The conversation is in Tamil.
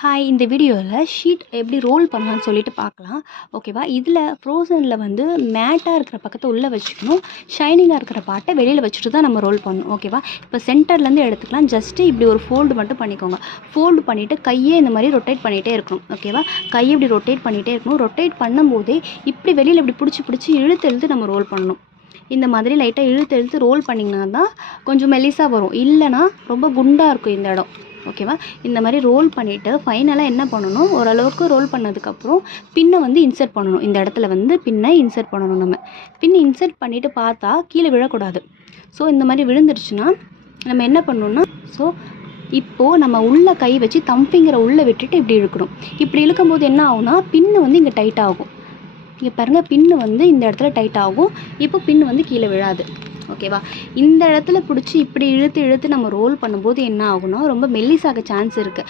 ஹாய், இந்த வீடியோவில் ஷீட் எப்படி ரோல் பண்ணலான்னு சொல்லிட்டு பார்க்கலாம். ஓகேவா? இதில் ஃப்ரோசனில் வந்து மேட்டாக இருக்கிற பக்கத்தை உள்ளே வச்சுக்கணும், ஷைனிங்காக இருக்கிற பார்ட்டை வெளியில் வச்சுட்டு தான் நம்ம ரோல் பண்ணணும். ஓகேவா? இப்போ சென்டர்லேருந்து எடுத்துக்கலாம். ஜஸ்ட்டு இப்படி ஒரு ஃபோல்டு மட்டும் பண்ணிக்கோங்க. ஃபோல்டு பண்ணிவிட்டு கையே இந்த மாதிரி ரொட்டேட் பண்ணிகிட்டே இருக்கணும். ஓகேவா? கையை இப்படி ரொட்டேட் பண்ணிகிட்டே இருக்கணும். ரொட்டேட் பண்ணும்போதே இப்படி வெளியில் இப்படி பிடிச்சி இழுத்து நம்ம ரோல் பண்ணணும். இந்த மாதிரி லைட்டாக இழுத்து ரோல் பண்ணிங்கன்னா தான் கொஞ்சம் மெலிசாக வரும். இல்லைனா ரொம்ப குண்டாக இருக்கும் இந்த இடம். ஓகேவா? இந்த மாதிரி ரோல் பண்ணிவிட்டு ஃபைனலாக என்ன பண்ணணும், ஓரளவுக்கு ரோல் பண்ணதுக்கப்புறம் பின்னை வந்து இன்சர்ட் பண்ணணும். இந்த இடத்துல வந்து பின்னை இன்சர்ட் பண்ணணும். நம்ம பின் இன்சர்ட் பண்ணிவிட்டு பார்த்தா கீழே விழக்கூடாது. ஸோ இந்த மாதிரி விழுந்துருச்சுன்னா நம்ம என்ன பண்ணணும்னா, ஸோ இப்போது நம்ம உள்ளே கை வச்சு தம் ஃபிங்கரை உள்ளே விட்டுட்டு இப்படி இழுக்கணும். இப்படி இழுக்கும்போது என்ன ஆகும்னா பின்னு வந்து இங்கே டைட் ஆகும். இங்கே பாருங்கள், பின்னு வந்து இந்த இடத்துல டைட் ஆகும். இப்போ பின்னு வந்து கீழே விழாது. ஓகேவா? இந்த இடத்துல பிடிச்சி இப்படி இழுத்து நம்ம ரோல் பண்ணும்போது என்ன ஆகும்னா ரொம்ப மெல்லிசாக சான்ஸ் இருக்குது.